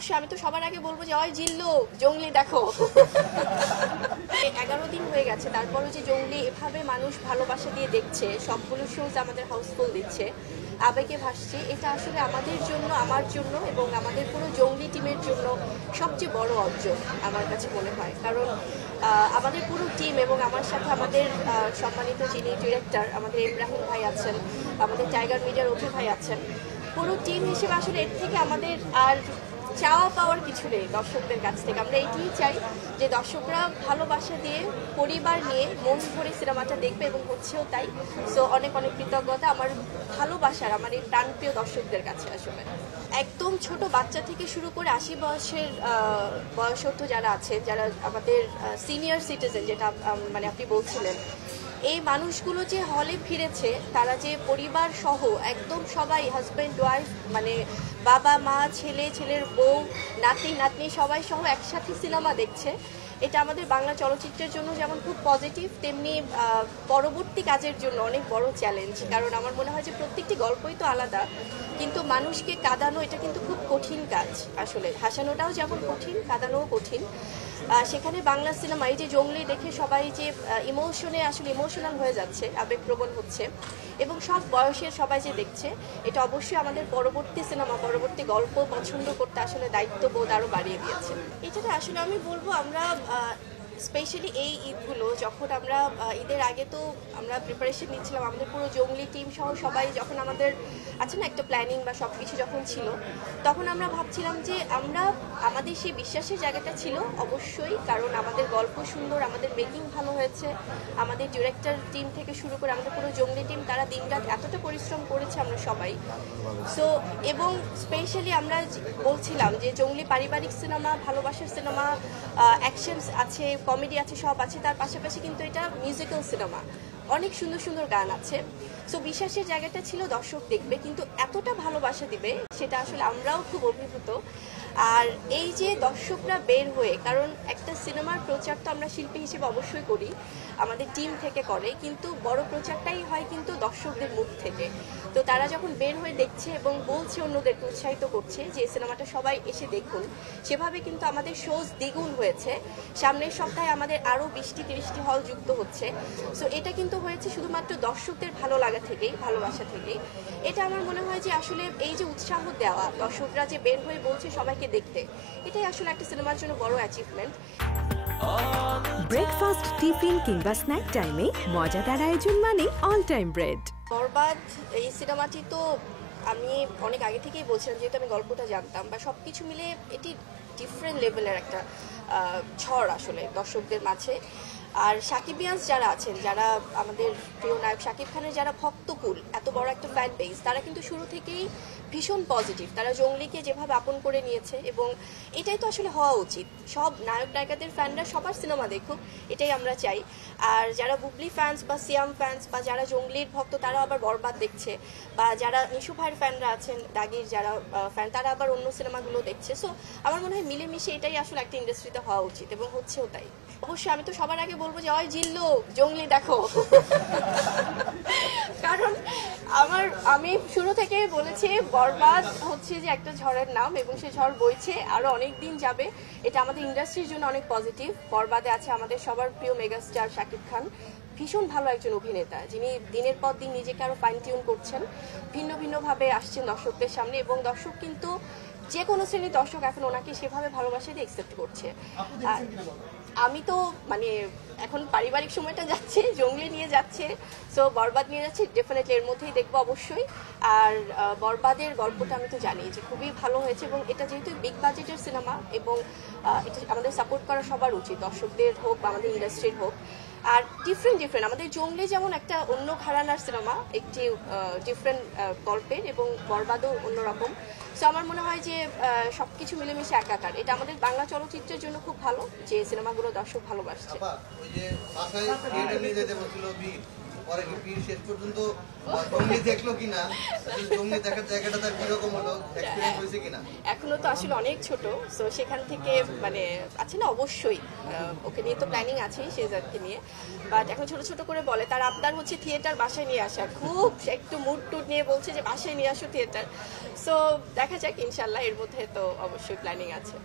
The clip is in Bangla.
অবশ্যই আমি তো সবার আগে বলবো যে ওই জিল্লু জঙ্গলি দেখো। 11 দিন হয়ে গেছে, তারপরও যে জঙ্গলি এভাবে মানুষ ভালোবাসা দিয়ে দেখছে, সবগুলো শোজ আমাদের হাউসফুল দিচ্ছে, আবেগে ভাসছে, এটা আসলে আমাদের জন্য, আমার জন্য এবং আমাদের পুরো জঙ্গলি টিমের জন্য সবচেয়ে বড় অর্জন আমার কাছে মনে হয়। কারণ আমাদের পুরো টিম এবং আমার সাথে আমাদের সম্মানিত যিনি ডিরেক্টর আমাদের ইব্রাহিম ভাই আছেন, আমাদের টাইগার মিডিয়ার অভি ভাই আছেন, পুরো টিম হিসেবে আসলে এর থেকে আমাদের আর চাওয়া পাওয়ার কিছু নেই দর্শকদের কাছ থেকে। আমরা এটাই চাই যে দর্শকরা ভালোবাসা দিয়ে পরিবার নিয়ে মন ভরে সিনেমাটা দেখবে এবং হচ্ছেও তাই। সো অনেক অনেক কৃতজ্ঞতা আমার ভালোবাসার, আমার এই প্রাণপ্রিয় দর্শকদের কাছে। আসলে একদম ছোট বাচ্চা থেকে শুরু করে 80 বয়সের বয়সত্ব যারা আছে, যারা আমাদের সিনিয়র সিটিজেন, যেটা মানে আপনি বলছিলেন, এই মানুষগুলো যে হলে ফিরেছে, তারা যে পরিবার সহ একদম সবাই হাজব্যান্ড ওয়াইফ, মানে বাবা মা ছেলে, ছেলের বউ, নাতি নাতনি সবাই সহ একসাথে সিনেমা দেখছে, এটা আমাদের বাংলা চলচ্চিত্রের জন্য যেমন খুব পজিটিভ, তেমনি পরবর্তী কাজের জন্য অনেক বড় চ্যালেঞ্জ। কারণ আমার মনে হয় যে প্রত্যেকটি গল্পই তো আলাদা, কিন্তু মানুষকে কাঁদানো এটা কিন্তু খুব কঠিন কাজ। আসলে হাসানোটাও যেমন কঠিন, কাঁদানোও কঠিন। সেখানে বাংলা সিনেমা এই যে জঙ্গলি দেখে সবাই যে ইমোশনে আসলে ইমোশনাল হয়ে যাচ্ছে, আবেগপ্রবণ হচ্ছে, এবং সব বয়সের সবাই যে দেখছে, এটা অবশ্যই আমাদের পরবর্তী সিনেমা, পরবর্তী গল্প পছন্দ করতে আসলে দায়িত্ববোধ আরও বাড়িয়ে দিয়েছে। এটাতে আসলে আমি বলবো আমরা স্পেশালি এই ঈদগুলো, যখন আমরা ঈদের আগে তো আমরা প্রিপারেশন নিচ্ছিলাম, আমাদের পুরো জঙ্গলি টিম সহ সবাই যখন আমাদের আছে না একটা প্ল্যানিং বা সব কিছু যখন ছিল, তখন আমরা ভাবছিলাম যে আমরা আমাদের সেই বিশ্বাসের জায়গাটা ছিল অবশ্যই, কারণ আমাদের গল্প সুন্দর, আমাদের মেকিং ভালো হয়েছে, আমাদের ডিরেক্টর টিম থেকে শুরু করে আমাদের পুরো জঙ্গলি টিম, তারা দিনরাত এতটা পরিশ্রম করেছে আমরা সবাই। সো এবং স্পেশালি আমরা বলছিলাম যে জঙ্গলি পারিবারিক সিনেমা, ভালোবাসার সিনেমা, অ্যাকশনস আছে, কমেডি আছে, সব আছে, তার পাশাপাশি কিন্তু এটা মিউজিক্যাল সিনেমা, অনেক সুন্দর সুন্দর গান আছে। সো বিশ্বাসের জায়গাটা ছিল দর্শক দেখবে, কিন্তু এতটা ভালোবাসা দিবে সেটা আসলে আমরাও খুব অভিভূত। আর এই যে দর্শকরা বের হয়ে, কারণ একটা সিনেমার প্রচার তো আমরা শিল্পী হিসেবে অবশ্যই করি, আমাদের টিম থেকে করে, কিন্তু বড় প্রচারটাই হয় কিন্তু দর্শকদের মুখ থেকে। তো তারা যখন বের হয়ে দেখছে এবং বলছে, অন্যদেরকে উৎসাহিত করছে যে সিনেমাটা সবাই এসে দেখুন, সেভাবে কিন্তু আমাদের শোজ দ্বিগুণ হয়েছে। সামনের সপ্তাহে আমাদের আরও 20-30টি হল যুক্ত হচ্ছে। সো এটা কিন্তু হয়েছে শুধুমাত্র দর্শকদের ভালো লাগা থেকেই, ভালোবাসা থেকেই। এটা আমার মনে হয় যে আসলে এই যে উৎসাহ দেওয়া, দর্শকরা যে বের হয়ে বলছে সবাইকে দেখতে, এটাই আসলে একটা সিনেমার জন্য বড় অ্যাচিভমেন্ট। ব্রেকফাস্ট, টিফিন কিংবা স্ন্যাক টাইমে মজাদার আয়োজন মানে অল টাইম ব্রেড। বরবাদ এই সিনেমাটি তো আমি অনেক আগে থেকেই বলছিলাম, যেহেতু আমি গল্পটা জানতাম, বা সব কিছু মিলে এটি ডিফারেন্ট লেভেলের একটা ঝড় আসলে দর্শকদের মাঝে। আর সাকিবিয়ান্স যারা আছেন, যারা আমাদের প্রিয় নায়ক শাকিব খানের যারা ভক্তকুল, এত বড় একটা ফ্যান বেস, তারা কিন্তু শুরু থেকেই ভীষণ পজিটিভ। তারা জঙ্গলিকে যেভাবে আপন করে নিয়েছে, এবং এটাই তো আসলে হওয়া উচিত, সব নায়ক নায়িকাদের ফ্যানরা সবার সিনেমা দেখুক, এটাই আমরা চাই। আর যারা বুবলি ফ্যান্স বা সিয়াম ফ্যান্স বা যারা জঙ্গলির ভক্ত, তারা আবার বরবাদ দেখছে, বা যারা নিশু ভাইয়ের ফ্যানরা আছেন, দাগির যারা ফ্যান, তারা আবার অন্য সিনেমাগুলো দেখছে। সো আমার মনে হয় মিলেমিশে এটাই আসলে একটা ইন্ডাস্ট্রিতে হওয়া উচিত, এবং হচ্ছেও তাই। অবশ্যই আমি তো সবার আগে বলবো যে ওই জিল্লু জঙ্গলি দেখো। কারণ আমি শুরু থেকে বলেছি বরবাদ হচ্ছে যে একটা ঝড়ের নাম, এবং সে ঝড় বইছে আরো অনেক দিন যাবে। এটা আমাদের ইন্ডাস্ট্রির জন্য অনেক পজিটিভ। বরবাদে আছে আমাদের সবার প্রিয় মেগাস্টার শাকিব খান, ভীষণ ভালো একজন অভিনেতা, যিনি দিনের পর দিন নিজেকে আরো ফাইন টিউন করছেন, ভিন্ন ভিন্নভাবে আসছেন দর্শকদের সামনে, এবং দর্শক কিন্তু যে কোনো শ্রেণীর দর্শক এখন ওনাকে সেভাবে ভালোবাসা দিয়ে একসেপ্ট করছে। আমি তো মানে এখন পারিবারিক সময়টা যাচ্ছে, জঙ্গলি নিয়ে যাচ্ছে, সো বরবাদ নিয়ে যাচ্ছে, ডেফিনেটলি এর মধ্যেই দেখবো অবশ্যই। আর বরবাদের গল্পটা আমি তো জানি যে খুবই ভালো হয়েছে, এবং এটা যেহেতু বিগ বাজেটের সিনেমা, এবং এটা আমাদের সাপোর্ট করা সবার উচিত, দর্শকদের হোক বা আমাদের ইন্ডাস্ট্রির হোক। আর ডিফারেন্ট আমাদের জঙ্গলি যেমন একটা অন্য ঘরানার সিনেমা, একটি ডিফারেন্ট গল্পের, এবং বরবাদও অন্যরকম। সো আমার মনে হয় যে সবকিছু মিলেমিশে একাকার, এটা আমাদের বাংলা চলচ্চিত্রের জন্য খুব ভালো যে সিনেমাগুলো দর্শক ভালোবাসছে। পরে কি পীর শেষ পর্যন্ত জঙ্গলি দেখলো কিনা, আসলে জঙ্গলি দেখার জায়গাটা তার কিরকম হলো, এক্সপেরিয়েন্স হয়েছে কিনা? এখনো তো আসলে অনেক ছোট, সো সেখান থেকে মানে আছে না, অবশ্যই ওকে নিয়ে তো প্ল্যানিং আছেই শেজাদকে নিয়ে, বাট এখন ছোট ছোট করে বলে। তার আবদার হচ্ছে থিয়েটার বাসায় নিয়ে আসা, খুব একটু মুড টুড নিয়ে বলছে যে বাসায় নিয়ে আসো থিয়েটার। সো দেখা যাক, ইনশাল্লাহ এর মধ্যে তো অবশ্যই প্ল্যানিং আছে।